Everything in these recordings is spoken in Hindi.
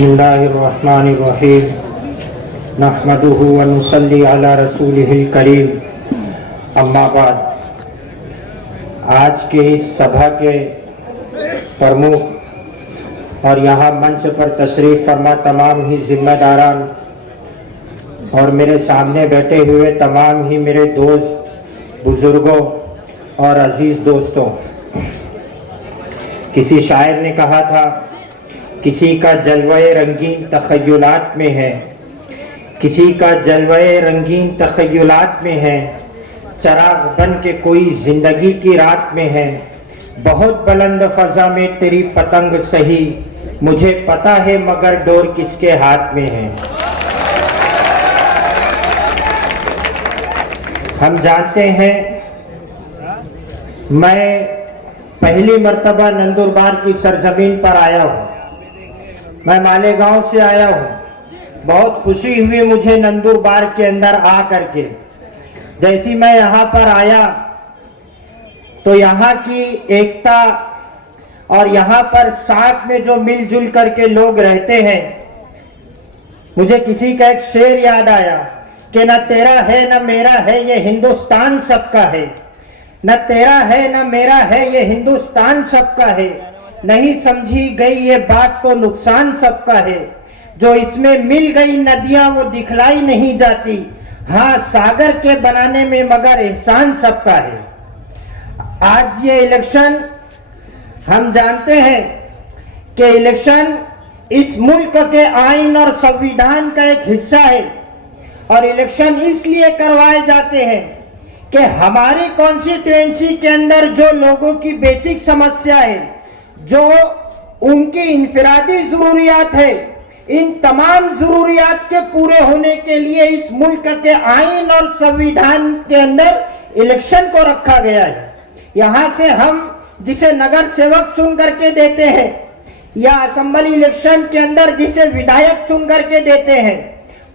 बिस्मिल्लाहिर्रहमानिर्रहीम नहमदुहु व नुसल्ली अला रसूलिहिल करीम अम्मा बाद। आज के इस सभा के प्रमुख और यहाँ मंच पर तशरीफ फरमा तमाम ही जिम्मेदारान और मेरे सामने बैठे हुए तमाम ही मेरे दोस्त बुजुर्गों और अजीज दोस्तों, किसी शायर ने कहा था, किसी का जलवे रंगीन तखय्युलात में है, किसी का जलवे रंगीन तखय्युलात में है, चराग बन के कोई जिंदगी की रात में है। बहुत बुलंद फजा में तेरी पतंग सही, मुझे पता है मगर डोर किसके हाथ में है। हम जानते हैं, मैं पहली मर्तबा नंदुरबार की सरजमीन पर आया हूँ। मैं मालेगांव से आया हूँ। बहुत खुशी हुई मुझे नंदुरबार के अंदर आ करके। जैसी मैं यहाँ पर आया तो यहाँ की एकता और यहाँ पर साथ में जो मिलजुल करके लोग रहते हैं, मुझे किसी का एक शेर याद आया कि न तेरा है न मेरा है ये हिंदुस्तान सबका है, न तेरा है न मेरा है ये हिंदुस्तान सबका है, नहीं समझी गई ये बात तो नुकसान सबका है, जो इसमें मिल गई नदियां वो दिखलाई नहीं जाती, हाँ सागर के बनाने में मगर एहसान सबका है। आज ये इलेक्शन, हम जानते हैं कि इलेक्शन इस मुल्क के आईन और संविधान का एक हिस्सा है और इलेक्शन इसलिए करवाए जाते हैं कि हमारी कॉन्स्टिट्यूएंसी के अंदर जो लोगों की बेसिक समस्या है, जो उनकी इनफरादी जरूरियात है, इन तमाम जरूरियात के पूरे होने के लिए इस मुल्क के आईन और संविधान के अंदर इलेक्शन को रखा गया है। यहाँ से हम जिसे नगर सेवक चुन करके देते हैं या असेंबली इलेक्शन के अंदर जिसे विधायक चुन करके देते हैं,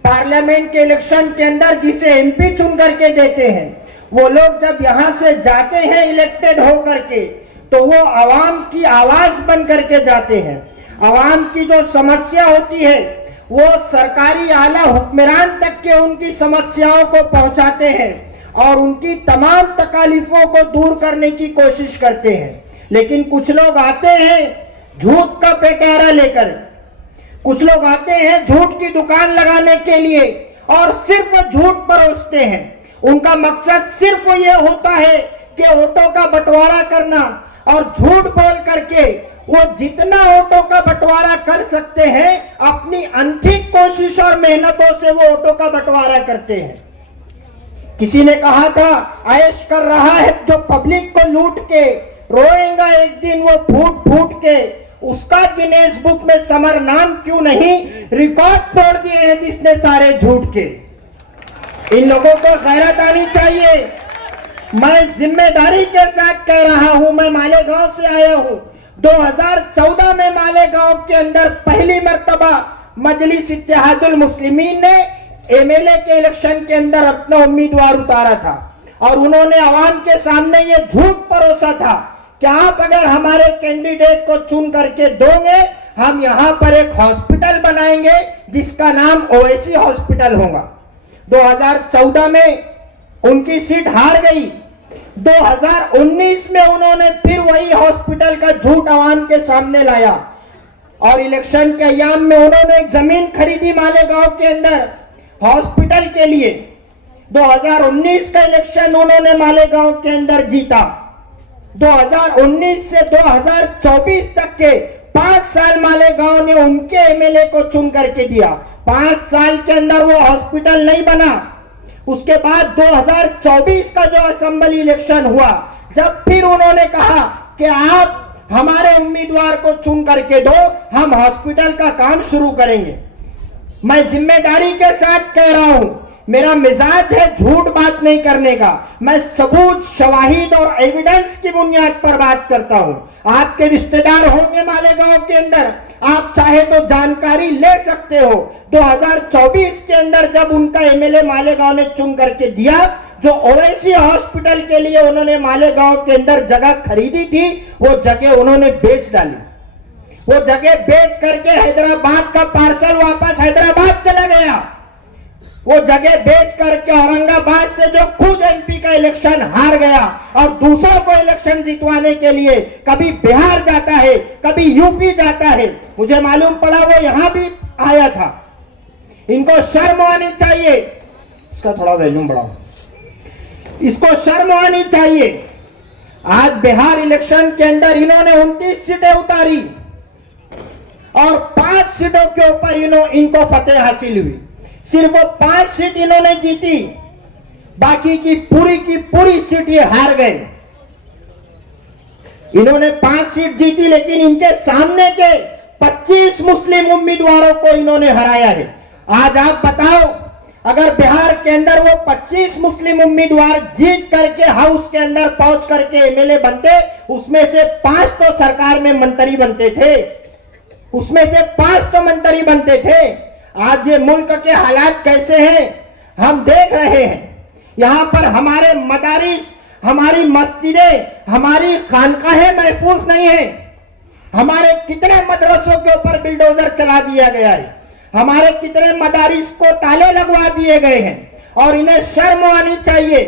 पार्लियामेंट के इलेक्शन के अंदर जिसे एमपी चुन करके देते हैं, वो लोग जब यहाँ से जाते हैं इलेक्टेड हो करके तो वो आवाम की आवाज बन करके जाते हैं। आवाम की जो समस्या होती है वो सरकारी आला हुक्मरान तक के उनकी समस्याओं को पहुंचाते हैं और उनकी तमाम तकालीफों को दूर करने की कोशिश करते हैं। लेकिन कुछ लोग आते हैं झूठ का पेटारा लेकर, कुछ लोग आते हैं झूठ की दुकान लगाने के लिए और सिर्फ झूठ परोसते हैं। उनका मकसद सिर्फ ये होता है कि वोटों का बंटवारा करना और झूठ बोल करके वो जितना वोटों का बंटवारा कर सकते हैं अपनी अनथिक कोशिश और मेहनतों से वो वोटों का बंटवारा करते हैं। किसी ने कहा था, ऐश कर रहा है जो पब्लिक को लूट के, रोएगा एक दिन वो फूट फूट के, उसका गिनेस बुक में समर नाम क्यों नहीं, रिकॉर्ड तोड़ दिए हैं जिसने सारे झूठ के। इन लोगों को गैरत आनी चाहिए। मैं जिम्मेदारी के साथ कह रहा हूं, मैं मालेगांव से आया हूं। 2014 में मालेगांव के अंदर पहली मर्तबा मजलिस इत्तेहादुल मुस्लिमीन ने एमएलए के इलेक्शन के अंदर अपना उम्मीदवार उतारा था और उन्होंने आवाम के सामने ये झूठ परोसा था कि आप अगर हमारे कैंडिडेट को चुन करके दोगे, हम यहाँ पर एक हॉस्पिटल बनाएंगे जिसका नाम ओवैसी हॉस्पिटल होगा। 2014 में उनकी सीट हार गई। 2019 में उन्होंने फिर वही हॉस्पिटल का झूठ आवाम के सामने लाया और इलेक्शन के अय्याम में उन्होंने एक जमीन खरीदी मालेगांव के अंदर हॉस्पिटल के लिए। 2019 का इलेक्शन उन्होंने मालेगांव के अंदर जीता। 2019 से 2024 तक के 5 साल मालेगांव ने उनके एमएलए को चुन करके दिया। 5 साल के अंदर वो हॉस्पिटल नहीं बना। उसके बाद 2024 का जो असेंबली इलेक्शन हुआ, जब फिर उन्होंने कहा कि आप हमारे उम्मीदवार को चुन करके दो, हम हॉस्पिटल का काम शुरू करेंगे। मैं जिम्मेदारी के साथ कह रहा हूं, मेरा मिजाज है झूठ बात नहीं करने का। मैं सबूत, शवाहिद और एविडेंस की बुनियाद पर बात करता हूं। आपके रिश्तेदार होंगे मालेगांव के अंदर, आप चाहे तो जानकारी ले सकते हो। 2024 के अंदर जब उनका एमएलए मालेगांव ने चुन करके दिया, जो ओवैसी हॉस्पिटल के लिए उन्होंने मालेगांव के अंदर जगह खरीदी थी, वो जगह उन्होंने बेच डाली। वो जगह बेच करके हैदराबाद का पार्सल वापस हैदराबाद चला गया। वो जगह बेच करके औरंगाबाद से जो खुद एमपी का इलेक्शन हार गया और दूसरों को इलेक्शन जितवाने के लिए कभी बिहार जाता है, कभी यूपी जाता है। मुझे मालूम पड़ा वो यहां भी आया था। इनको शर्म आनी चाहिए। इसका थोड़ा वॉल्यूम बढ़ाओ। इसको शर्म आनी चाहिए। आज बिहार इलेक्शन के अंदर इन्होंने 29 सीटें उतारी और 5 सीटों के ऊपर इनको फतेह हासिल हुई। सिर्फ वो 5 सीट इन्होंने जीती, बाकी की पूरी सीट ये हार गए। इन्होंने 5 सीट जीती, लेकिन इनके सामने के 25 मुस्लिम उम्मीदवारों को इन्होंने हराया है। आज आप बताओ, अगर बिहार के अंदर वो 25 मुस्लिम उम्मीदवार जीत करके हाउस के अंदर पहुंच करके एमएलए बनते, उसमें से 5 तो सरकार में मंत्री बनते थे, उसमें से 5 तो मंत्री बनते थे। आज ये मुल्क के हालात कैसे हैं हम देख रहे हैं। यहां पर हमारे मदारिस, हमारी मस्जिदें, हमारी खानकाहें महफूज नहीं है। हमारे कितने मदरसों के ऊपर बिल्डोजर चला दिया गया है। हमारे कितने मदारिस को ताले लगवा दिए गए हैं और इन्हें शर्म आनी चाहिए।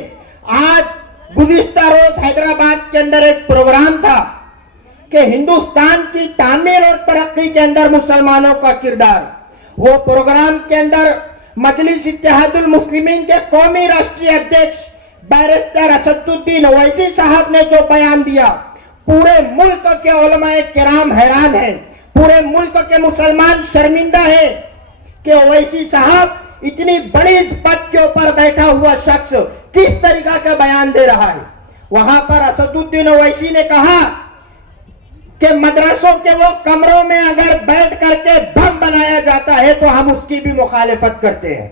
आज गुज़िश्ता रोज हैदराबाद के अंदर एक प्रोग्राम था कि हिंदुस्तान की तामीर और तरक्की के अंदर मुसलमानों का किरदार। वो प्रोग्राम के अंदर मजलिस इत्तेहादुल मुस्लिमीन के कौमी राष्ट्रीय अध्यक्ष बैरिस्टर असदुद्दीन ओवैसी साहब ने जो बयान दिया, पूरे मुल्क के उलमाए किराम हैरान हैं। पूरे मुल्क के मुसलमान शर्मिंदा है कि ओवैसी साहब इतनी बड़ी इस पद के ऊपर बैठा हुआ शख्स किस तरीका का बयान दे रहा है। वहां पर असदुद्दीन ओवैसी ने कहा कि मदरसों के वो कमरों में अगर बैठ करके बम बनाया जाता है तो हम उसकी भी मुखालिफत करते हैं।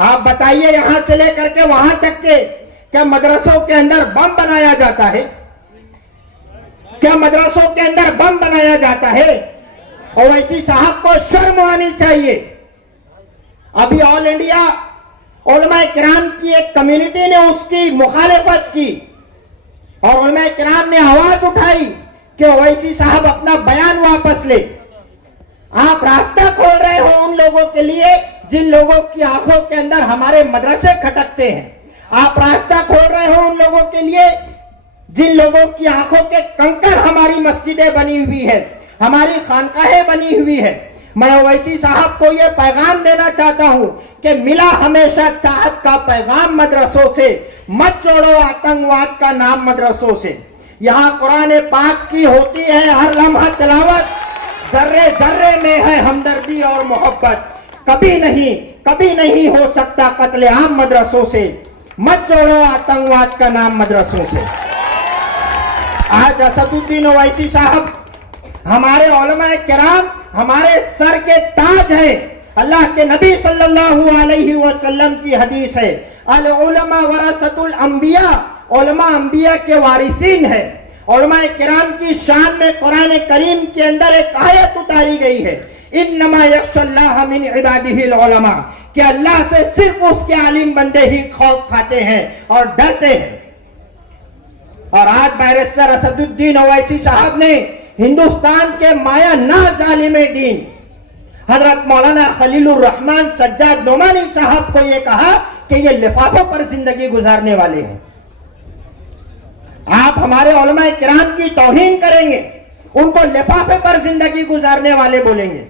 आप बताइए, यहां से लेकर के वहां तक के क्या मदरसों के अंदर बम बनाया जाता है? क्या मदरसों के अंदर बम बनाया जाता है? ओवैसी साहब को शर्म आनी चाहिए। अभी ऑल इंडिया उलमाए किराम की एक कम्युनिटी ने उसकी मुखालिफत की और उलमाए किराम ने आवाज उठाई कि ओवैसी साहब अपना बयान वापस ले। आप रास्ता खोल रहे हो उन लोगों के लिए जिन लोगों की आंखों के अंदर हमारे मदरसे खटकते हैं। आप रास्ता खोल रहे हो उन लोगों के लिए जिन लोगों की आंखों के कंकर हमारी मस्जिदें बनी हुई है, हमारी खानकाहें बनी हुई है। मैं ओवैसी साहब को यह पैगाम देना चाहता हूं कि मिला हमेशा चाहत का पैगाम मदरसों से, मत जोड़ो आतंकवाद का नाम मदरसों से। यहाँ कुरान पाक की होती है हर लम्हा तिलावत, जर्रे जर्रे में है हमदर्दी और मोहब्बत। कभी नहीं हो सकता कत्लेआम मदरसों से। मत जोड़ो आतंकवाद का नाम मदरसों से। आज असदुद्दीन ओवैसी साहब हमारे उलमाए किराम, हमारे सर के ताज है। अल्लाह के नबी सल्लल्लाहु अलैहि वसल्लम की हदीस है, अल उलमा वरसतुल अंबिया, उलमा अंबिया के वारिसीन है। उलमाए किराम की शान में कुरान करीम के अंदर एक आयत उतारी गई है, इन्नमा यख्शल्लाह मिन इबादिहिल उलमा, कि अल्लाह से सिर्फ उसके आलिम बंदे ही खौफ खाते हैं और डरते हैं। और आज बैरिस्टर असदुद्दीन ओवैसी साहब ने हिंदुस्तान के माया नाज आलिम दीन हजरत मौलाना खलीलुर रहमान सज्जाद नोमानी साहब को यह कहा कि ये लिफाफों पर जिंदगी गुजारने वाले हैं। आप हमारे उलमाए किराम की तौहीन करेंगे, उनको लिफाफे पर जिंदगी गुजारने वाले बोलेंगे।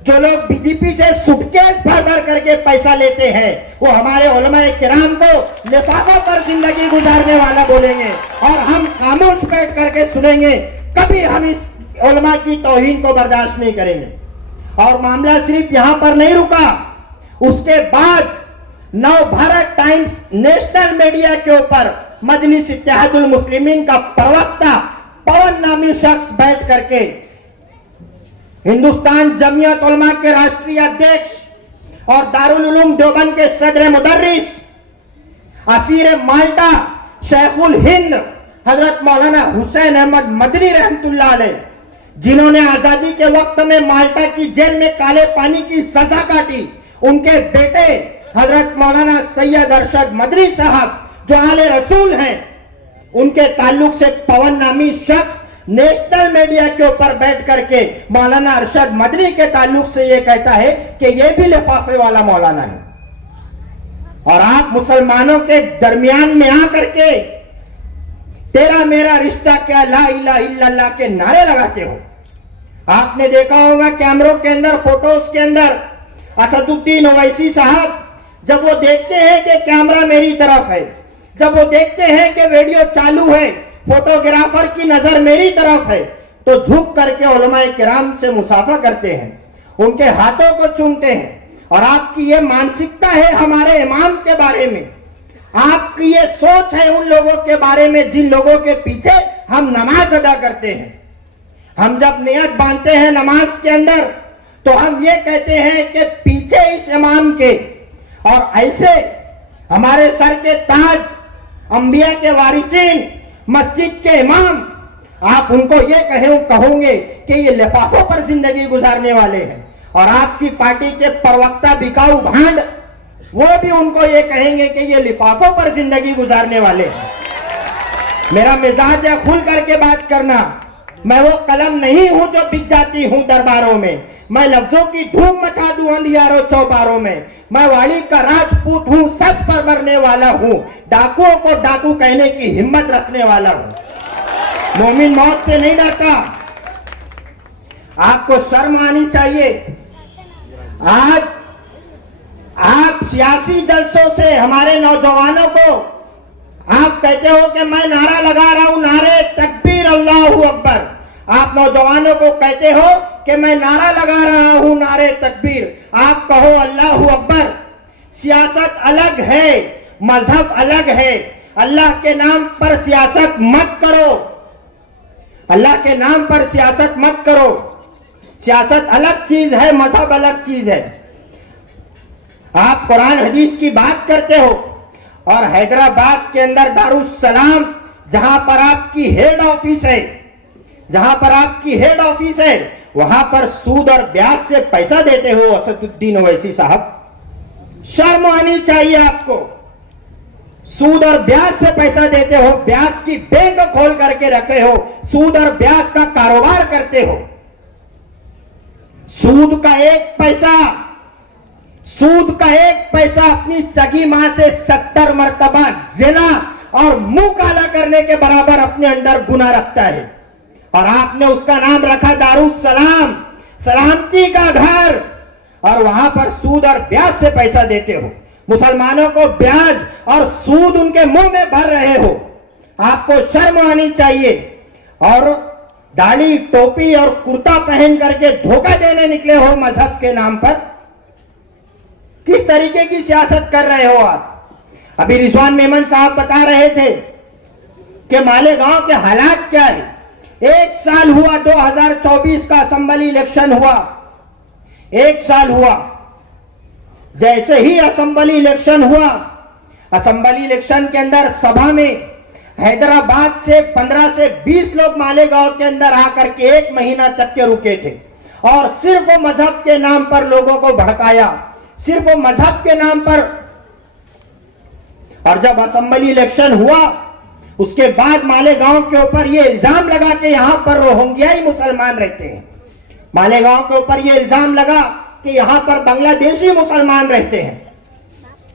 जो लोग बीजेपी से सूटकेस भर भर करके पैसा लेते हैं, वो हमारे उलमाए किराम को लिफाफों पर जिंदगी गुजारने वाला बोलेंगे और हम खामोश बैठ करके सुनेंगे। कभी हम इस उलमा की तौहीन को बर्दाश्त नहीं करेंगे। और मामला सिर्फ यहां पर नहीं रुका, उसके बाद नव भारत टाइम्स नेशनल मीडिया के ऊपर मजलिस इत्तेहादुल मुस्लिमीन का प्रवक्ता पवन नामी शख्स बैठ करके हिंदुस्तान जमीयत उलमा के राष्ट्रीय अध्यक्ष और दारुल उलूम देवबंद के सदर मुदर्रिस असीर माल्टा शेखुल हिंद हजरत मौलाना हुसैन अहमद मदनी रहमतुल्लाह अलैह, जिन्होंने आजादी के वक्त में माल्टा की जेल में काले पानी की सजा काटी, उनके बेटे हजरत मौलाना सैयद अरशद मदनी साहब जो आले रसूल हैं, उनके ताल्लुक से पवन नामी शख्स नेशनल मीडिया के ऊपर बैठ करके मौलाना अरशद मदनी के ताल्लुक से ये कहता है कि ये भी लिफाफे वाला मौलाना है, और आप मुसलमानों के दरमियान में आकर के तेरा मेरा रिश्ता क्या, ला इलाहा इल्लल्लाह के नारे लगाते हो। आपने देखा होगा कैमरों के अंदर, फोटोज के अंदर, असदुद्दीन ओवैसी साहब जब वो देखते हैं कि कैमरा मेरी तरफ है, जब वो देखते हैं कि वीडियो चालू है, फोटोग्राफर की नजर मेरी तरफ है, तो झुक करके उलमाए किराम से मुसाफा करते हैं, उनके हाथों को चूमते हैं। और आपकी ये मानसिकता है हमारे इमाम के बारे में, आपकी ये सोच है उन लोगों के बारे में जिन लोगों के पीछे हम नमाज अदा करते हैं। हम जब नियत बांधते हैं नमाज के अंदर तो हम ये कहते हैं कि पीछे इस इमाम के, और ऐसे हमारे सर के ताज, अंबिया के वारिसीन, मस्जिद के इमाम, आप उनको ये कहोगे कि ये लिफाफों पर जिंदगी गुजारने वाले हैं, और आपकी पार्टी के प्रवक्ता बिकाऊ भांड वो भी उनको ये कहेंगे कि ये लिफाफों पर जिंदगी गुजारने वाले हैं। मेरा मिजाज है खुल करके बात करना, मैं वो कलम नहीं हूं जो बिक जाती हूं दरबारों में, मैं लफ्जों की धूम मचा दूं अंधियारों चौबारों में, मैं वाली का राजपूत हूं, सच पर मरने वाला हूं, डाकुओं को डाकू कहने की हिम्मत रखने वाला हूं। मोमिन मौत से नहीं डरता। आपको शर्म आनी चाहिए। आज आप सियासी जलसों से हमारे नौजवानों को आप कहते हो कि मैं नारा लगा रहा हूं, नारे तकबीर अल्लाहू अकबर। आप नौजवानों को कहते हो कि मैं नारा लगा रहा हूं, नारे तकबीर। आप कहो अल्लाहू अकबर। सियासत अलग है, मजहब अलग है। अल्लाह के नाम पर सियासत मत करो, अल्लाह के नाम पर सियासत मत करो। सियासत अलग चीज है, मजहब अलग चीज है। आप कुरान हदीस की बात करते हो, और हैदराबाद के अंदर दारुस्सलाम जहां पर आपकी हेड ऑफिस है, जहां पर आपकी हेड ऑफिस है, वहां पर सूद और ब्याज से पैसा देते हो असदुद्दीन ओवैसी साहब। शर्म आनी चाहिए आपको। सूद और ब्याज से पैसा देते हो, ब्याज की बैंक खोल करके रखे हो, सूद और ब्याज का कारोबार करते हो। सूद का एक पैसा अपनी सगी मां से 70 मर्तबा जिना और मुंह काला करने के बराबर अपने अंदर गुनाह रखता है, और आपने उसका नाम रखा दारुस्सलाम, सलामती का घर, और वहां पर सूद और ब्याज से पैसा देते हो। मुसलमानों को ब्याज और सूद उनके मुंह में भर रहे हो। आपको शर्म आनी चाहिए। और दाढ़ी, टोपी और कुर्ता पहन करके धोखा देने निकले हो मजहब के नाम पर। किस तरीके की सियासत कर रहे हो आप? अभी रिजवान मेमन साहब बता रहे थे कि मालेगांव के हालात क्या है। 1 साल हुआ, 2024 का असेंबली इलेक्शन हुआ, 1 साल हुआ। जैसे ही असेंबली इलेक्शन हुआ, असेंबली इलेक्शन के अंदर सभा में हैदराबाद से 15 से 20 लोग मालेगांव के अंदर आकर के 1 महीना तक के रुके थे, और सिर्फ मजहब के नाम पर लोगों को भड़काया, सिर्फ मजहब के नाम पर। और जब असेंबली इलेक्शन हुआ, उसके बाद मालेगांव के ऊपर यह इल्जाम लगा कि यहां पर रोहिंग्याई मुसलमान रहते हैं। मालेगांव के ऊपर यह इल्जाम लगा कि यहां पर बांग्लादेशी मुसलमान रहते हैं,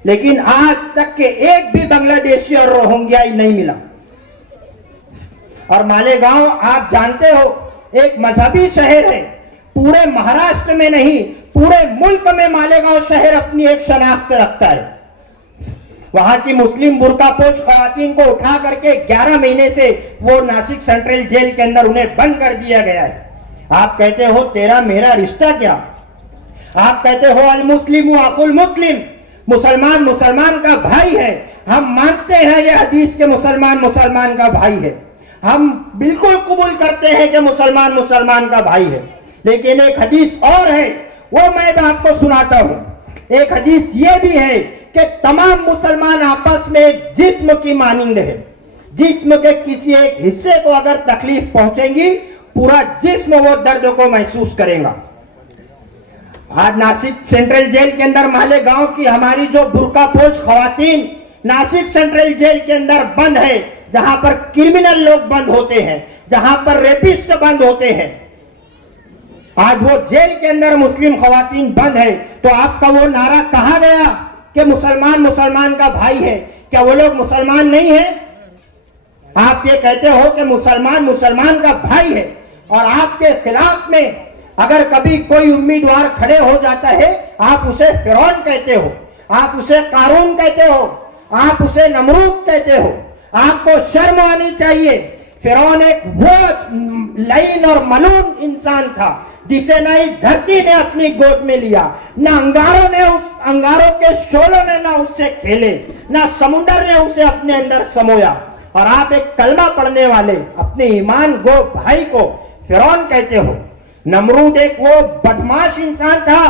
लेकिन आज तक के एक भी बांग्लादेशी और रोहिंग्याई नहीं मिला। और मालेगांव आप जानते हो एक मजहबी शहर है। पूरे महाराष्ट्र में नहीं, पूरे मुल्क में मालेगांव शहर अपनी एक शनाख्त रखता है। वहां की मुस्लिम बुर्कापोश खवातीन को उठा करके 11 महीने से वो नासिक सेंट्रल जेल के अंदर उन्हें बंद कर दिया गया है। आप कहते हो तेरा मेरा रिश्ता क्या? आप कहते हो अल मुस्लिम अकुल मुस्लिम, मुसलमान मुसलमान का भाई है। हम मानते हैं ये हदीस के मुसलमान मुसलमान का भाई है, हम बिल्कुल कबूल करते हैं कि मुसलमान मुसलमान का भाई है। लेकिन एक हदीस और है, वो मैं आपको सुनाता हूं। एक हदीस ये भी है कि तमाम मुसलमान आपस में एक जिस्म की मानिंद है। जिस्म के किसी एक हिस्से को अगर तकलीफ पहुंचेगी, पूरा जिस्म वो दर्द को महसूस करेगा। आज नासिक सेंट्रल जेल के अंदर मालेगांव की हमारी जो बुर्कापोश खवातीन नासिक सेंट्रल जेल के अंदर बंद है, जहां पर क्रिमिनल लोग बंद होते हैं, जहां पर रेपिस्ट बंद होते हैं, आज वो जेल के अंदर मुस्लिम खवातीन बंद है, तो आपका वो नारा कहा गया कि मुसलमान मुसलमान का भाई है? क्या वो लोग मुसलमान नहीं है? आप ये कहते हो कि मुसलमान मुसलमान का भाई है, और आपके खिलाफ में अगर कभी कोई उम्मीदवार खड़े हो जाता है, आप उसे फिरौन कहते हो, आप उसे कारून कहते हो, आप उसे नमरूद कहते हो। आपको शर्म आनी चाहिए। फिरौन एक वो लईन और मलून इंसान था जिसे न इस धरती ने अपनी गोद में लिया, न अंगारों ने अंगारों के शोलों ने ना उससे खेले, न समुद्र ने उसे अपने अंदर समोया। और आप एक कलमा पढ़ने वाले अपने ईमान गो भाई को फिरौन कहते हो। नमरूद एक वो बदमाश इंसान था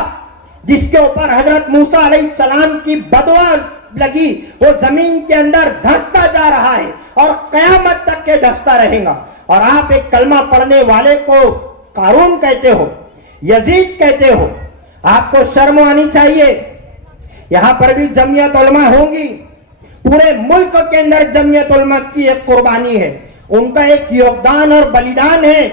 जिसके ऊपर हजरत मूसा अलैहिस्सलाम की बदुआ लगी, वो जमीन के अंदर धंसता जा रहा है और कयामत तक के धंसता रहेगा। और आप एक कलमा पढ़ने वाले को कारून कहते हो, यजीद कहते हो। आपको शर्म आनी चाहिए। यहां पर भी जमीयत उलमा होंगी, पूरे मुल्क के अंदर जमीयत उलमा की एक कुर्बानी है, उनका एक योगदान और बलिदान है।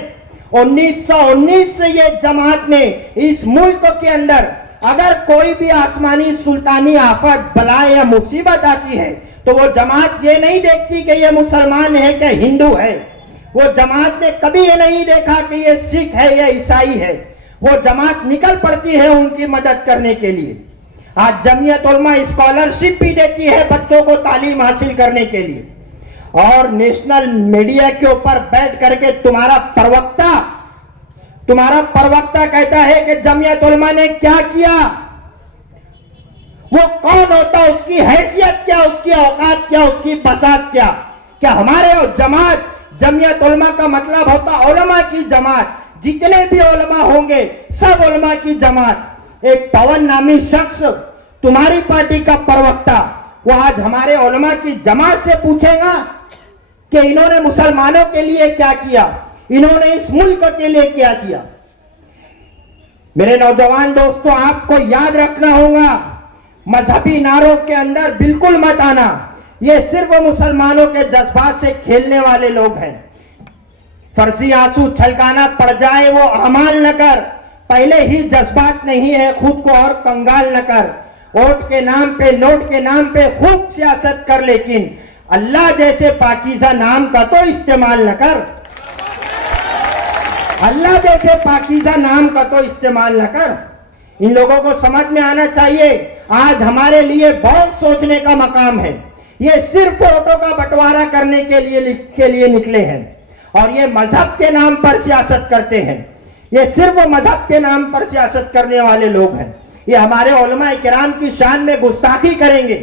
1919 से ये जमात ने इस मुल्क के अंदर अगर कोई भी आसमानी सुल्तानी आफत बलाए या मुसीबत आती है तो वो जमात ये नहीं देखती कि ये मुसलमान है कि हिंदू है। वो जमात ने कभी ये नहीं देखा कि ये सिख है या ईसाई है। वो जमात निकल पड़ती है उनकी मदद करने के लिए। आज जमीयत उलमा स्कॉलरशिप भी देती है बच्चों को तालीम हासिल करने के लिए। और नेशनल मीडिया के ऊपर बैठ करके तुम्हारा प्रवक्ता कहता है कि जमीयत उलमा ने क्या किया। वो कौन होता, उसकी हैसियत क्या, उसकी औकात क्या, उसकी बसात क्या? क्या हमारे जमात जमीयत उलमा का मतलब होता उलमा की जमात, जितने भी उलमा होंगे सब उलमा की जमात। एक पवन नामी शख्स तुम्हारी पार्टी का प्रवक्ता, वो आज हमारे उलमा की जमात से पूछेगा कि इन्होंने मुसलमानों के लिए क्या किया, इन्होंने इस मुल्क के लिए क्या किया। मेरे नौजवान दोस्तों, आपको याद रखना होगा, मजहबी नारों के अंदर बिल्कुल मत आना। ये सिर्फ मुसलमानों के जज्बात से खेलने वाले लोग हैं। फर्जी आंसू छलकाना पड़ जाए वो अमाल न कर, पहले ही जज्बात नहीं है खुद को और कंगाल न कर। वोट के नाम पे, नोट के नाम पे खूब सियासत कर, लेकिन अल्लाह जैसे पाकीज़ा नाम का तो इस्तेमाल न कर। अल्लाह जैसे पाकीज़ा नाम का तो इस्तेमाल न कर। इन लोगों को समझ में आना चाहिए, आज हमारे लिए बहुत सोचने का मकाम है। ये सिर्फ वोटों का बंटवारा करने के लिए निकले हैं और ये मजहब के नाम पर सियासत करते हैं। ये सिर्फ मजहब के नाम पर सियासत करने वाले लोग हैं। ये हमारे उलमा किराम की शान में गुस्ताखी करेंगे।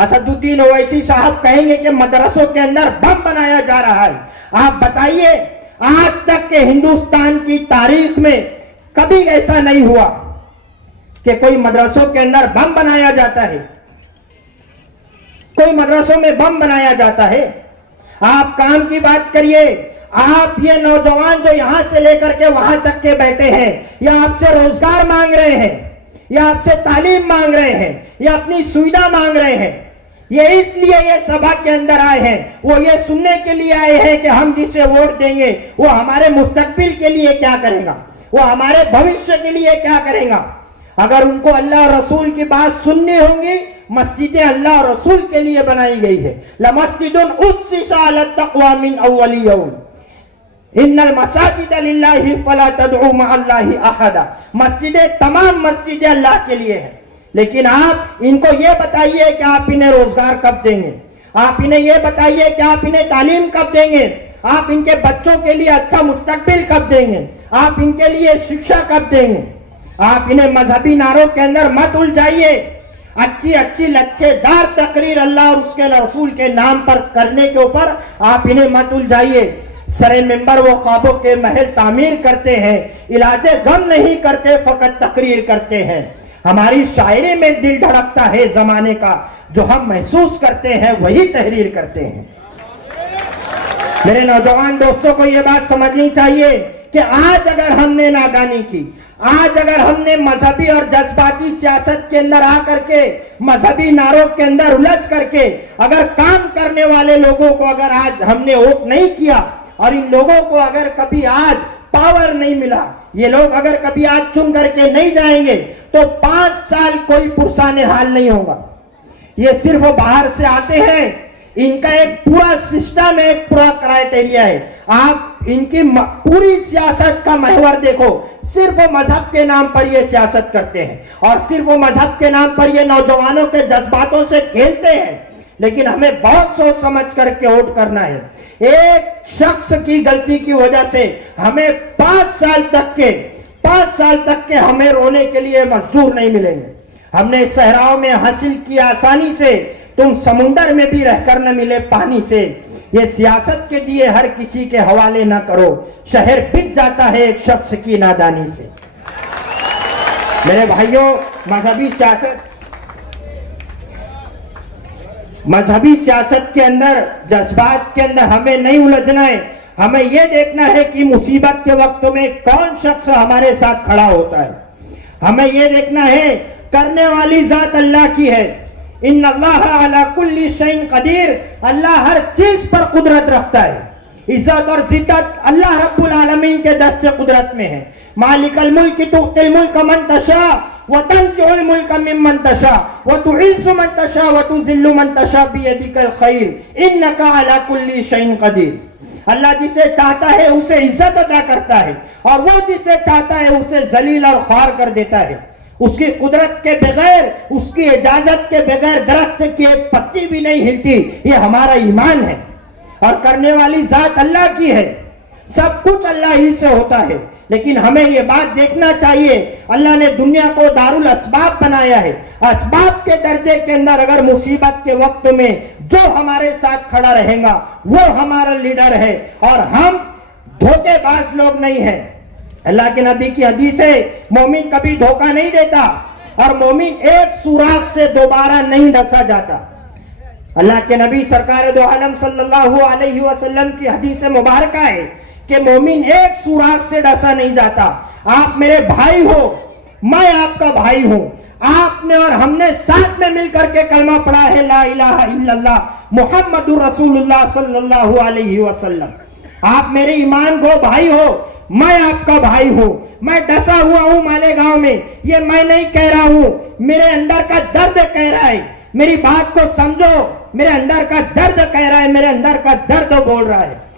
असदुद्दीन ओवैसी साहब कहेंगे कि मदरसों के अंदर बम बनाया जा रहा है। आप बताइए, आज तक के हिंदुस्तान की तारीख में कभी ऐसा नहीं हुआ कि कोई मदरसों के अंदर बम बनाया जाता है, कोई मदरसों में बम बनाया जाता है। आप काम की बात करिए। आप ये नौजवान जो यहां से लेकर के वहां तक के बैठे हैं, या आपसे रोजगार मांग रहे हैं, या आपसे तालीम मांग रहे हैं, या अपनी सुविधा मांग रहे हैं, ये इसलिए ये सभा के अंदर आए हैं। वो ये सुनने के लिए आए हैं कि हम जिसे वोट देंगे वो हमारे मुस्तकबिल के लिए क्या करेगा, वो हमारे भविष्य के लिए क्या करेगा। अगर उनको अल्लाह और रसूल की बात सुननी होगी, मस्जिदें अल्लाह और रसूल के लिए बनाई गई है। लमस्जिदुन उस्सिसा अला तक़वा मिन अव्वली यौम इन्नल मसाजिद लिल्लाहि फला तदउ मअल्लाहि अहदा। मस्जिदें, तमाम मस्जिदें अल्लाह के लिए है। लेकिन आप इनको ये बताइए कि आप इन्हें रोजगार कब देंगे, आप इन्हें ये बताइए कि आप इन्हें तालीम कब देंगे, आप इनके बच्चों के लिए अच्छा मुस्तकबिल कब देंगे, आप इनके लिए शिक्षा कब देंगे। आप इन्हें मजहबी नारों के अंदर मत उलझाइए। अच्छी अच्छी लच्छेदार तकरीर अल्लाह और उसके रसूल के नाम पर करने के ऊपर आप इन्हें मत उलझाइए। सरे मेंबर वो ख्वाबों के महल तामीर करते हैं, इलाजे गम नहीं करते, फकत तकरीर करते हैं। हमारी शायरी में दिल धड़कता है जमाने का, जो हम महसूस करते हैं वही तहरीर करते हैं। मेरे नौजवान दोस्तों को यह बात समझनी चाहिए, कि आज अगर हमने नादानी की, आज अगर हमने मजहबी और जज्बाती सियासत के अंदर आकर के, मजहबी नारों के अंदर उलझ करके अगर काम करने वाले लोगों को अगर आज हमने वोट नहीं किया और इन लोगों को अगर कभी आज पावर नहीं मिला, ये लोग अगर कभी आज चुन करके नहीं जाएंगे तो 5 साल कोई पुरसाने हाल नहीं होगा। ये सिर्फ बाहर से आते हैं, इनका एक पूरा सिस्टम है, एक पूरा क्राइटेरिया है। आप इनकी पूरी सियासत का महवर देखो, सिर्फ मजहब के नाम पर ये सियासत करते हैं और सिर्फ मजहब के नाम पर ये नौजवानों के जज्बातों से खेलते हैं। लेकिन हमें बहुत सोच समझ करके वोट करना है। एक शख्स की गलती की वजह से हमें 5 साल तक के हमें रोने के लिए मजदूर नहीं मिलेंगे। हमने सहराओं में हासिल किया आसानी से, तुम समुंदर में भी रहकर न मिले पानी से। ये सियासत के दिए हर किसी के हवाले ना करो, शहर बिक जाता है एक शख्स की नादानी से। मेरे भाइयों, मजहबी सियासत के अंदर, जज्बात के अंदर हमें नहीं उलझना है। हमें यह देखना है कि मुसीबत के वक्त में कौन शख्स हमारे साथ खड़ा होता है। हमें यह देखना है, करने वाली जात अल्लाह की है। इन्नल्लाह अला कुल्ली शैइन कदीर, अल्लाह हर चीज पर कुदरत रखता है। इज्जत और जिद्दत अल्लाह रब्बुल आलमीन के दस्ते कुदरत में है। मालिकल मुल्क तुअतिल मुल्क मन तशा व तंज़िउल मुल्क मिम्मन तशा व तुइज़्ज़ु मन तशा व तुज़िल्लु मन तशा बियदिकल खैर इन्नका अला कुल्ली शैइन कदीर। अल्लाह जिसे चाहता है उसे इज्जत अता करता है और वो जिसे चाहता है उसे जलील और ख्वार कर देता है। उसकी कुदरत के बगैर, उसकी इजाजत के बगैर दरख्त की एक पत्ती भी नहीं हिलती। ये हमारा ईमान है और करने वाली जात अल्लाह की है। सब कुछ अल्लाह ही से होता है। लेकिन हमें ये बात देखना चाहिए, अल्लाह ने दुनिया को दारुल असबाब बनाया है। असबाब के दर्जे के अंदर अगर मुसीबत के वक्त में जो हमारे साथ खड़ा रहेगा वो हमारा लीडर है और हम धोखेबाज लोग नहीं हैं। अल्लाह के नबी की हदीस है, मोमिन कभी धोखा नहीं देता और मोमिन एक सुराख से दोबारा नहीं डसा जाता। अल्लाह के नबी सरकार दो आलम सल्लल्लाहु अलैहि वसल्लम की हदीस मुबारक है कि मोमिन एक सुराख से डसा नहीं जाता। आप मेरे भाई हो, मैं आपका भाई हूं। आपने और हमने साथ में मिलकर के कलमा पढ़ा है, ला इलाहा इल्लल्लाह मुहम्मदुर रसूलुल्लाह सल्लल्लाहु अलैहि वसल्लम। आप मेरे ईमान को भाई हो, मैं आपका भाई हूं। मैं डसा हुआ हूं मालेगांव में। ये मैं नहीं कह रहा हूं, मेरे अंदर का दर्द कह रहा है। मेरी बात को समझो, मेरे अंदर का दर्द कह रहा है, मेरे अंदर का दर्द बोल रहा है।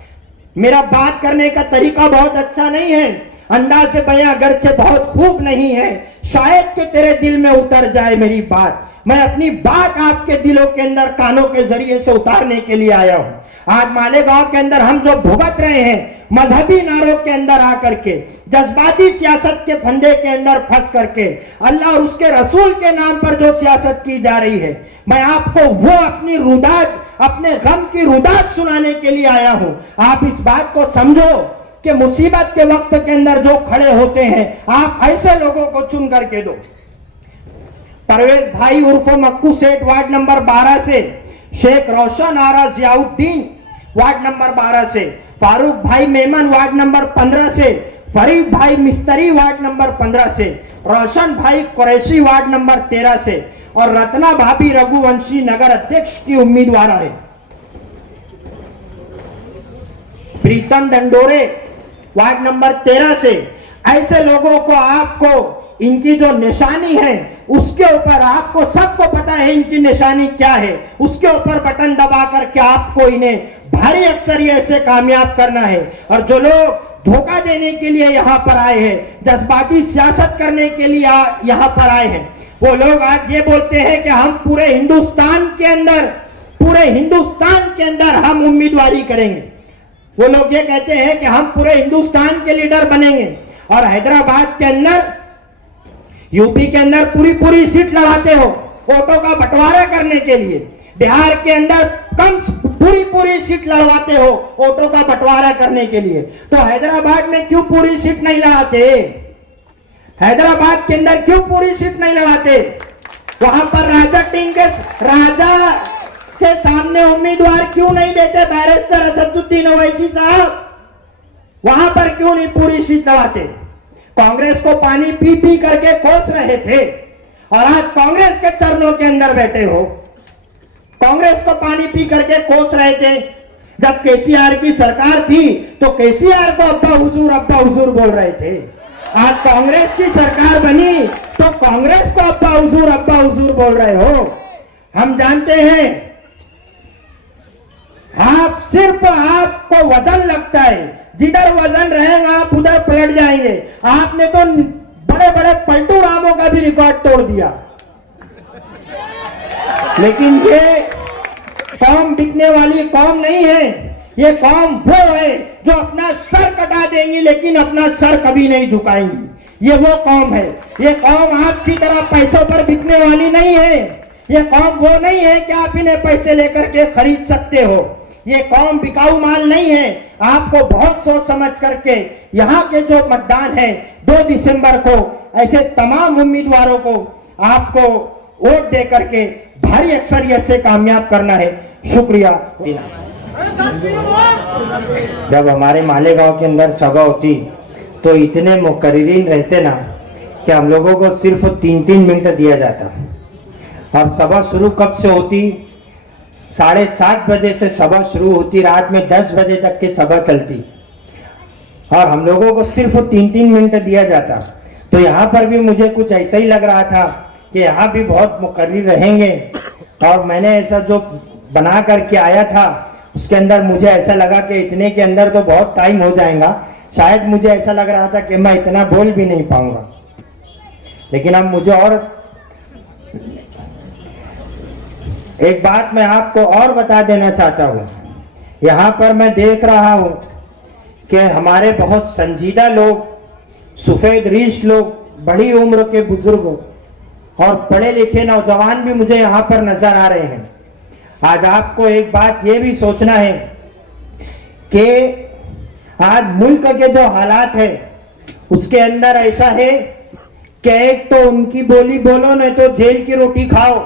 मेरा बात करने का तरीका बहुत अच्छा नहीं है, अंदाज से बयां अगरचे बहुत खूब नहीं है। शायद कि तेरे दिल में उतर जाए मेरी बात। मैं अपनी बात आपके दिलों के अंदर कानों के जरिए से उतारने के लिए आया हूं। आज मालेगांव के अंदर हम जो भुगत रहे हैं, मजहबी नारों के अंदर आकर के, जज्बाती सियासत के फंदे के अंदर फंस करके, अल्लाह और उसके रसूल के नाम पर जो सियासत की जा रही है, मैं आपको वो अपनी रुदात, अपने गम की रुदात सुनाने के लिए आया हूं। आप इस बात को समझो कि मुसीबत के वक्त के अंदर जो खड़े होते हैं, आप ऐसे लोगों को चुन करके दो। परवेज भाई उर्फ मक्कू सेठ वार्ड नंबर 12 से, शेख रोशन आरा जियाउद्दीन वार्ड नंबर 12 से, फारूक भाई मेमन वार्ड नंबर 15 से, फरीद भाई मिस्त्री वार्ड नंबर 15 से, रोशन भाई कुरैशी वार्ड नंबर 13 से और रत्ना भाभी रघुवंशी नगर अध्यक्ष की उम्मीदवार है। प्रीतम डंडोरे वार्ड नंबर 13 से। ऐसे लोगों को आपको इनकी जो निशानी है उसके ऊपर, आपको सबको पता है इनकी निशानी क्या है, उसके ऊपर बटन दबा करके आपको इन्हें भारी अक्सरियत से कामयाब करना है। और जो लोग धोखा देने के लिए यहाँ पर आए हैं, जज्बाती सियासत करने के लिए यहाँ पर आए हैं, वो लोग आज ये बोलते हैं कि हम पूरे हिंदुस्तान के अंदर हम उम्मीदवारी करेंगे। वो लोग ये कहते हैं कि हम पूरे हिंदुस्तान के लीडर बनेंगे और हैदराबाद के अंदर, यूपी के अंदर पूरी सीट लड़ाते हो वोटों का बंटवारा करने के लिए। बिहार के अंदर पूरी सीट लड़वाते हो वोटों का बंटवारा करने के लिए। तो हैदराबाद में क्यों पूरी सीट नहीं लड़ाते? हैदराबाद के अंदर क्यों पूरी सीट नहीं लड़ाते? वहां पर राजा के सामने उम्मीदवार क्यों नहीं देते बैरिस्टर असदुद्दीन ओवैसी साहब? वहां पर क्यों नहीं पूरी सीट दबाते? कांग्रेस को पानी पी पी करके कोस रहे थे और आज कांग्रेस के चरणों के अंदर बैठे हो। कांग्रेस को पानी पी करके कोस रहे थे। जब केसीआर की सरकार थी तो केसीआर को अब्बा हुजूर बोल रहे थे। आज कांग्रेस की सरकार बनी तो कांग्रेस को अब्बा हुजूर बोल रहे हो। हम जानते हैं आप सिर्फ आपको वजन लगता है, जिधर वजन रहेगा आप उधर पलट जाएंगे। आपने तो बड़े बड़े पलटू रामों का भी रिकॉर्ड तोड़ दिया। लेकिन ये कौम बिकने वाली कौम नहीं है। ये कौम वो है जो अपना सर कटा देंगी लेकिन अपना सर कभी नहीं झुकाएंगी। ये वो कौम है। ये कौम आपकी तरह पैसों पर बिकने वाली नहीं है। ये कौम वो नहीं है कि आप इन्हें पैसे लेकर के खरीद सकते हो। ये कौम बिकाऊ माल नहीं है। आपको बहुत सोच समझ करके यहाँ के जो मतदान है 2 दिसंबर को ऐसे तमाम उम्मीदवारों को आपको वोट दे करके भारी अक्सरियत से कामयाब करना है। शुक्रिया। जब हमारे मालेगांव के अंदर सभा होती तो इतने मुकर्रिरीन रहते ना कि हम लोगों को सिर्फ 3-3 मिनट दिया जाता। और सभा शुरू कब से होती? 7:30 बजे से सभा शुरू होती, रात में 10 बजे तक की सभा चलती और हम लोगों को सिर्फ 3-3 मिनट दिया जाता। तो यहाँ पर भी मुझे कुछ ऐसा ही लग रहा था कि यहाँ भी बहुत मुकर्रिर रहेंगे। और मैंने ऐसा जो बना करके आया था उसके अंदर मुझे ऐसा लगा कि इतने के अंदर तो बहुत टाइम हो जाएगा। शायद मुझे ऐसा लग रहा था कि मैं इतना बोल भी नहीं पाऊंगा। लेकिन अब मुझे और एक बात मैं आपको और बता देना चाहता हूं। यहाँ पर मैं देख रहा हूं कि हमारे बहुत संजीदा लोग, सफेद रीश लोग, बड़ी उम्र के बुजुर्ग और पढ़े लिखे नौजवान भी मुझे यहाँ पर नजर आ रहे हैं। आज आपको एक बात ये भी सोचना है कि आज मुल्क के जो हालात है उसके अंदर ऐसा है कि एक तो उनकी बोली बोलो नहीं तो जेल की रोटी खाओ,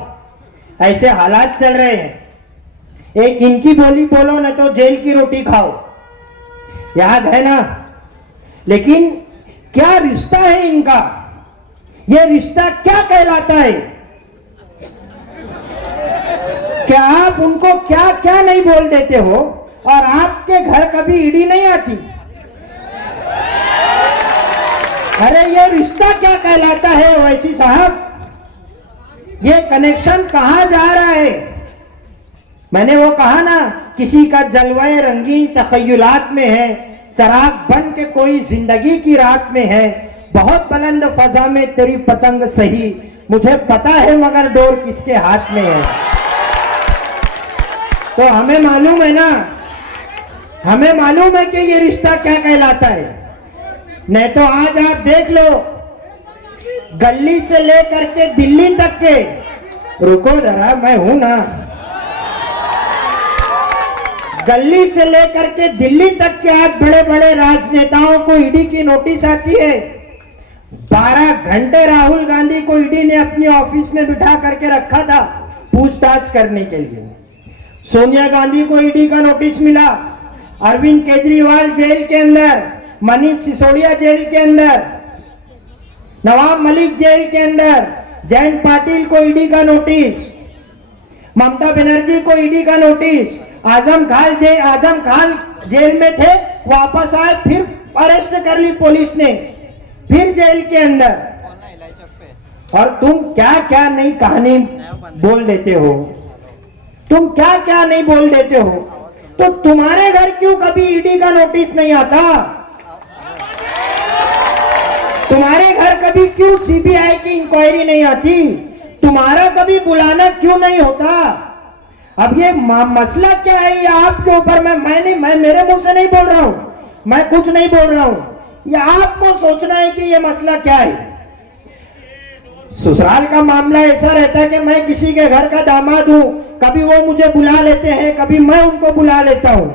ऐसे हालात चल रहे हैं। एक इनकी बोली बोलो नहीं तो जेल की रोटी खाओ, याद है ना? लेकिन क्या रिश्ता है इनका? ये रिश्ता क्या कहलाता है? क्या आप उनको क्या क्या नहीं बोल देते हो और आपके घर कभी ईडी नहीं आती? अरे ये रिश्ता क्या कहलाता है वैसी साहब? ये कनेक्शन कहां जा रहा है? मैंने वो कहा ना, किसी का जलवाए रंगीन तखय्युलात में है, चराग बन के कोई जिंदगी की रात में है, बहुत बुलंद फजा में तेरी पतंग सही, मुझे पता है मगर डोर किसके हाथ में है। तो हमें मालूम है ना, हमें मालूम है कि ये रिश्ता क्या कहलाता है। नहीं तो आज आप देख लो, गली से लेकर के दिल्ली तक के, रुको जरा मैं हूं ना, गली से लेकर के दिल्ली तक के आज बड़े बड़े राजनेताओं को ईडी की नोटिस आती है। 12 घंटे राहुल गांधी को ईडी ने अपने ऑफिस में बिठा करके रखा था पूछताछ करने के लिए। सोनिया गांधी को ईडी का नोटिस मिला, अरविंद केजरीवाल जेल के अंदर, मनीष सिसोदिया जेल के अंदर, नवाब मलिक जेल के अंदर, जयंत पाटिल को ईडी का नोटिस, ममता बनर्जी को ईडी का नोटिस, आजम खान जेल में थे, वापस आए, फिर अरेस्ट कर ली पुलिस ने, फिर जेल के अंदर। और तुम क्या क्या नई कहानी बोल देते हो, तुम क्या क्या नहीं बोल देते हो। तो तुम्हारे घर क्यों कभी ईडी का नोटिस नहीं आता? तुम्हारे घर कभी क्यों सीबीआई की इंक्वायरी नहीं आती? तुम्हारा कभी बुलाना क्यों नहीं होता? अब ये मसला क्या है ये आपके ऊपर, मैं मेरे मुंह से नहीं बोल रहा हूं, मैं कुछ नहीं बोल रहा हूं, ये आपको सोचना है कि ये मसला क्या है। ससुराल का मामला ऐसा रहता है कि मैं किसी के घर का दामाद हूं, कभी वो मुझे बुला लेते हैं, कभी मैं उनको बुला लेता हूं,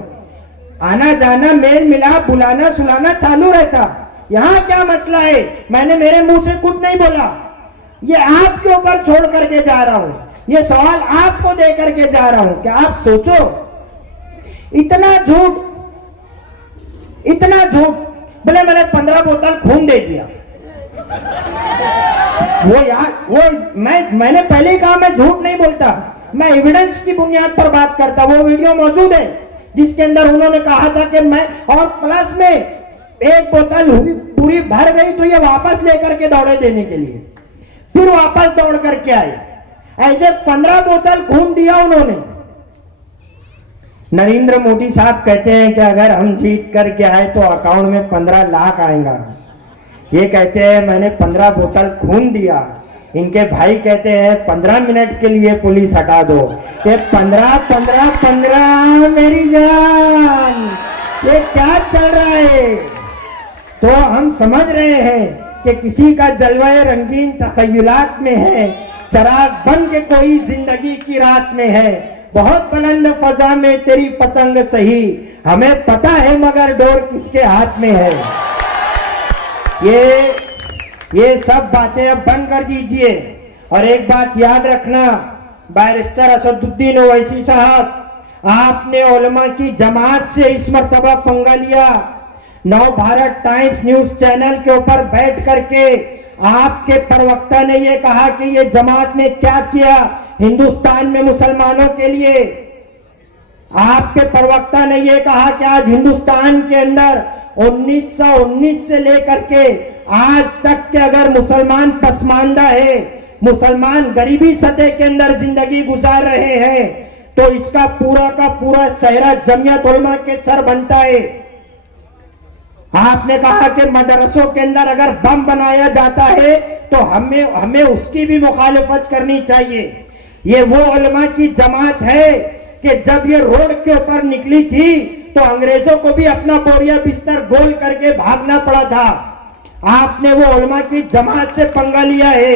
आना जाना मेल मिलाप बुलाना सुलाना चालू रहता। यहाँ क्या मसला है? मैंने मेरे मुंह से कुछ नहीं बोला, ये आपके ऊपर छोड़ करके जा रहा हूं, ये सवाल आपको दे करके जा रहा हूं कि आप सोचो, इतना झूठ, इतना झूठ, बोले मैंने 15 बोतल खून दे दिया। वो यार, वो मैंने पहले ही कहा मैं झूठ नहीं बोलता, मैं एविडेंस की बुनियाद पर बात करता। वो वीडियो मौजूद है जिसके अंदर उन्होंने कहा था कि मैं, और प्लस में एक बोतल हुई पूरी भर गई तो ये वापस लेकर के दौड़े देने के लिए, फिर वापस दौड़ करके आए। ऐसे 15 बोतल खून दिया उन्होंने। नरेंद्र मोदी साहब कहते हैं कि अगर हम जीत करके आए तो अकाउंट में 15 लाख आएगा। ये कहते हैं मैंने 15 बोतल खून दिया। इनके भाई कहते हैं 15 मिनट के लिए पुलिस हटा दो। ये 15 मेरी जान, ये क्या चल रहा है? तो हम समझ रहे हैं कि किसी का जलवाए रंगीन तखय्युलात में है, चराग बन के कोई जिंदगी की रात में है। बहुत बुलंद फजा में तेरी पतंग सही, हमें पता है मगर डोर किसके हाथ में है। ये सब बातें अब बंद कर दीजिए। और एक बात याद रखना, बैरिस्टर असदुद्दीन ओवैसी साहब, आपने उलमा की जमात से इस मर्तबा पंगा लिया। नव भारत टाइम्स न्यूज चैनल के ऊपर बैठ करके आपके प्रवक्ता ने यह कहा कि ये जमात ने क्या किया हिंदुस्तान में मुसलमानों के लिए। आपके प्रवक्ता ने यह कहा कि आज हिंदुस्तान के अंदर 1919 से लेकर के आज तक के अगर मुसलमान पसमानदा है, मुसलमान गरीबी सतह के अंदर जिंदगी गुजार रहे हैं, तो इसका पूरा का पूरा सहरा जमियत उलमा के सर बनता है। आपने कहा कि मदरसों के अंदर अगर बम बनाया जाता है तो हमें उसकी भी मुखालिफत करनी चाहिए। ये वो उलमा की जमात है कि जब ये रोड के ऊपर निकली थी तो अंग्रेजों को भी अपना बोरिया बिस्तर गोल करके भागना पड़ा था। आपने वो उलमा की जमात से पंगा लिया है।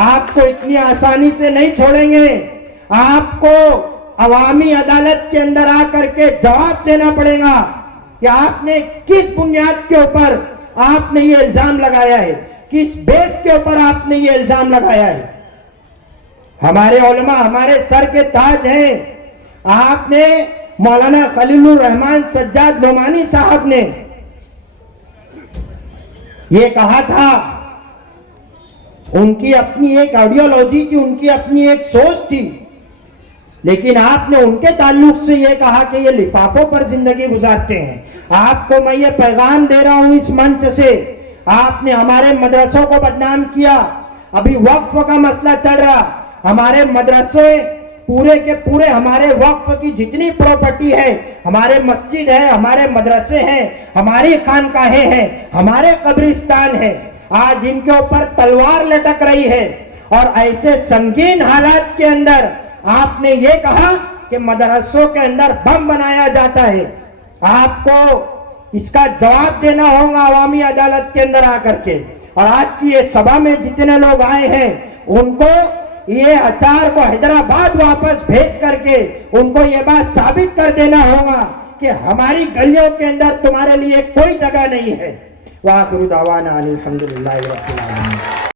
आपको इतनी आसानी से नहीं छोड़ेंगे। आपको अवामी अदालत के अंदर आकर के जवाब देना पड़ेगा कि आपने किस बुनियाद के ऊपर आपने ये इल्जाम लगाया है, किस बेस के ऊपर आपने ये इल्जाम लगाया है। हमारे उलमा हमारे सर के ताज हैं। आपने मौलाना खलीलुर रहमान सज्जाद नोमानी साहब ने ये कहा था, उनकी अपनी एक आइडियोलॉजी थी, उनकी अपनी एक सोच थी, लेकिन आपने उनके ताल्लुक से यह कहा कि ये लिफाफों पर जिंदगी गुजारते हैं। आपको मैं ये पैगाम दे रहा हूं इस मंच से, आपने हमारे मदरसों को बदनाम किया। अभी वक्फ का मसला चल रहा, हमारे मदरसे पूरे के पूरे, हमारे वक्फ की जितनी प्रॉपर्टी है, हमारे मस्जिद है, हमारे मदरसे हैं, हमारी खानकाहें हैं, हमारे कब्रिस्तान है, आज इनके ऊपर तलवार लटक रही है। और ऐसे संगीन हालात के अंदर आपने ये कहा कि मदरसों के अंदर बम बनाया जाता है। आपको इसका जवाब देना होगा अवामी अदालत के अंदर आकर के। और आज की ये सभा में जितने लोग आए हैं उनको ये आचार को हैदराबाद वापस भेज करके उनको ये बात साबित कर देना होगा कि हमारी गलियों के अंदर तुम्हारे लिए कोई जगह नहीं है। वाखिरु दावाना अनिल हम्दुलिल्लाहि रब्बिल आलमीन।